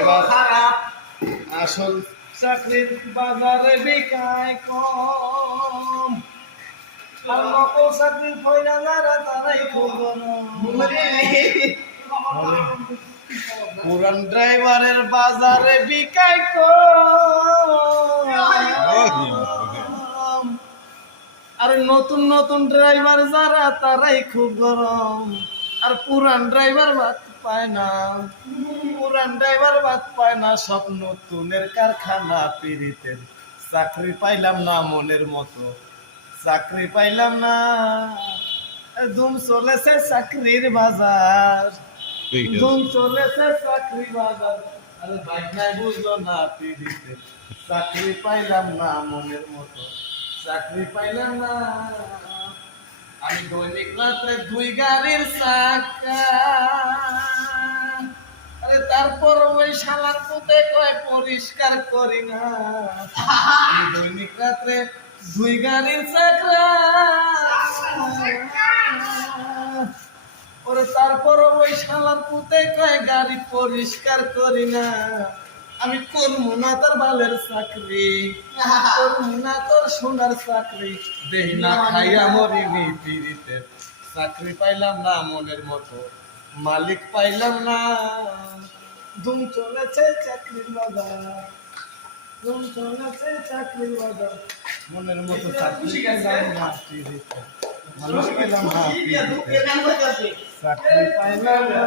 এবার আসল চাকরির বাজারে বিকায় কম, আর নকল চাকরি ফয়না যারা তারাই খুব পুরান ড্রাইভারের বাজারে বিকায় কম, আর নতুন নতুন ড্রাইভার যারা তারাই খুব গরম, আর পুরান ড্রাইভার ভাত পায় না, পুরান ড্রাইভার ভাত পায় না। সব নতুনের কারখানা পীড়িতের চাকরি পাইলাম না মনের মতো, চাকরি পাইলাম না। ধুম চলেছে চাকরির বাজার, ধুম চলেছে চাকরি বাজার, আরে বাইক নাই বুঝলো না পীড়িতের চাকরি পাইলাম না মনের মতো, চাকরি পাইলাম না। আমি দৈনিক রাত্রে 2 গাড়ির চাকা, আরে তারপর ওই শালার পুতে কয় পরিষ্কার করি না। আমি দৈনিক রাত্রে 2 গাড়ির চাকা, ওরে তারপর ওই শালার পুতে কয় গাড়ি পরিষ্কার করি না। আমি করবো না তোর বালের চাকরি, করবো না তোর সোনার চাকরি, দেই না খাইয়া মরিনি পীড়িতের চাকরি পাইলাম না মনের মতো, মালিক পাইলাম না। ধুম চলেছে চাকরির বাজার, ধুম চলেছে চাকরির বাজার, মনের মতো চাকরি পাইলাম না পীড়িতের, মানুষ পেলাম না পীড়িতের, চাকরি পাইলাম না।